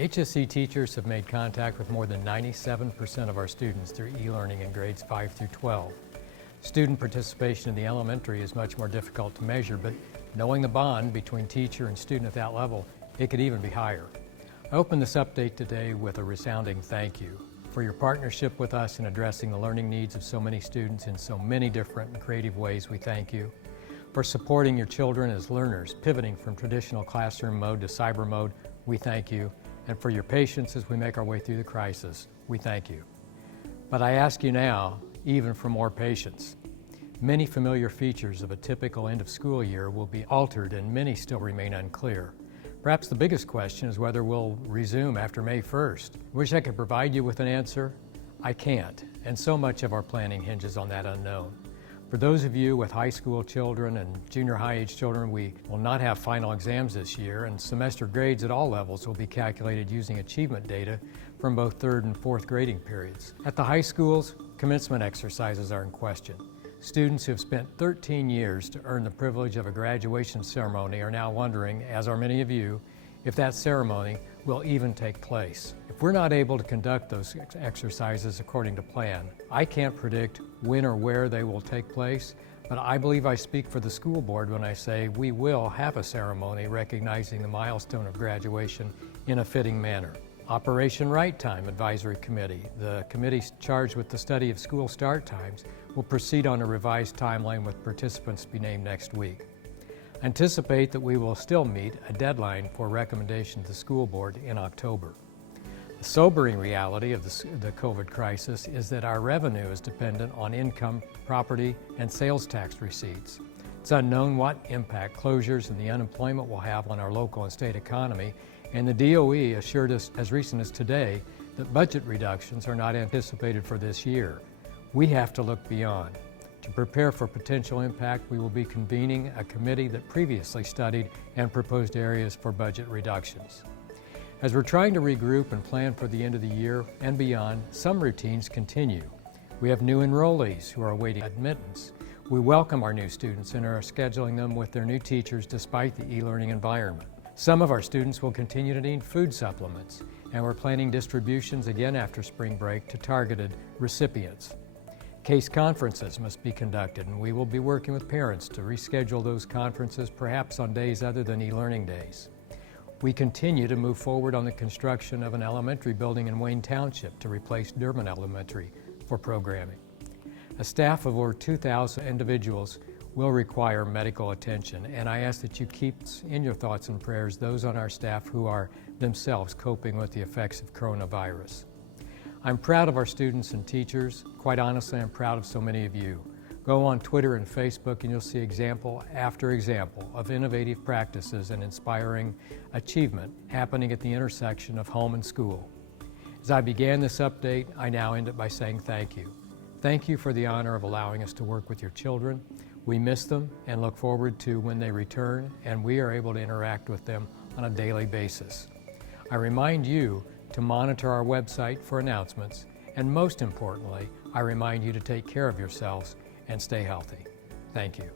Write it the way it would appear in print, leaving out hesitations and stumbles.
HSE teachers have made contact with more than 97% of our students through e-learning in grades 5 through 12. Student participation in the elementary is much more difficult to measure, but knowing the bond between teacher and student at that level, it could even be higher. I open this update today with a resounding thank you for your partnership with us in addressing the learning needs of so many students in so many different and creative ways. We thank you. For supporting your children as learners, pivoting from traditional classroom mode to cyber mode, we thank you. And for your patience as we make our way through the crisis, we thank you. But I ask you now, even for more patience. Many familiar features of a typical end of school year will be altered and many still remain unclear. Perhaps the biggest question is whether we'll resume after May 1st. Wish I could provide you with an answer. I can't, and so much of our planning hinges on that unknown. For those of you with high school children and junior high age children, we will not have final exams this year, and semester grades at all levels will be calculated using achievement data from both third and fourth grading periods. At the high schools, commencement exercises are in question. Students who have spent 13 years to earn the privilege of a graduation ceremony are now wondering, as are many of you, if that ceremony will even take place. If we're not able to conduct those exercises according to plan, I can't predict when or where they will take place, but I believe I speak for the school board when I say we will have a ceremony recognizing the milestone of graduation in a fitting manner. Operation Right Time Advisory Committee, the committee charged with the study of school start times, will proceed on a revised timeline with participants to be named next week. Anticipate that we will still meet a deadline for recommendation to the school board in October. The sobering reality of the COVID crisis is that our revenue is dependent on income, property, and sales tax receipts. It's unknown what impact closures and the unemployment will have on our local and state economy, and the DOE assured us as recent as today that budget reductions are not anticipated for this year. We have to look beyond. To prepare for potential impact, we will be convening a committee that previously studied and proposed areas for budget reductions. As we're trying to regroup and plan for the end of the year and beyond, some routines continue. We have new enrollees who are awaiting admittance. We welcome our new students and are scheduling them with their new teachers despite the e-learning environment. Some of our students will continue to need food supplements, and we're planning distributions again after spring break to targeted recipients. Case conferences must be conducted, and we will be working with parents to reschedule those conferences, perhaps on days other than e-learning days. We continue to move forward on the construction of an elementary building in Wayne Township to replace Durban Elementary for programming. A staff of over 2,000 individuals will require medical attention, and I ask that you keep in your thoughts and prayers those on our staff who are themselves coping with the effects of coronavirus. I'm proud of our students and teachers. Quite honestly, I'm proud of so many of you. Go on Twitter and Facebook and you'll see example after example of innovative practices and inspiring achievement happening at the intersection of home and school. As I began this update, I now end it by saying thank you. Thank you for the honor of allowing us to work with your children. We miss them and look forward to when they return and we are able to interact with them on a daily basis. I remind you to monitor our website for announcements, and most importantly, I remind you to take care of yourselves and stay healthy. Thank you.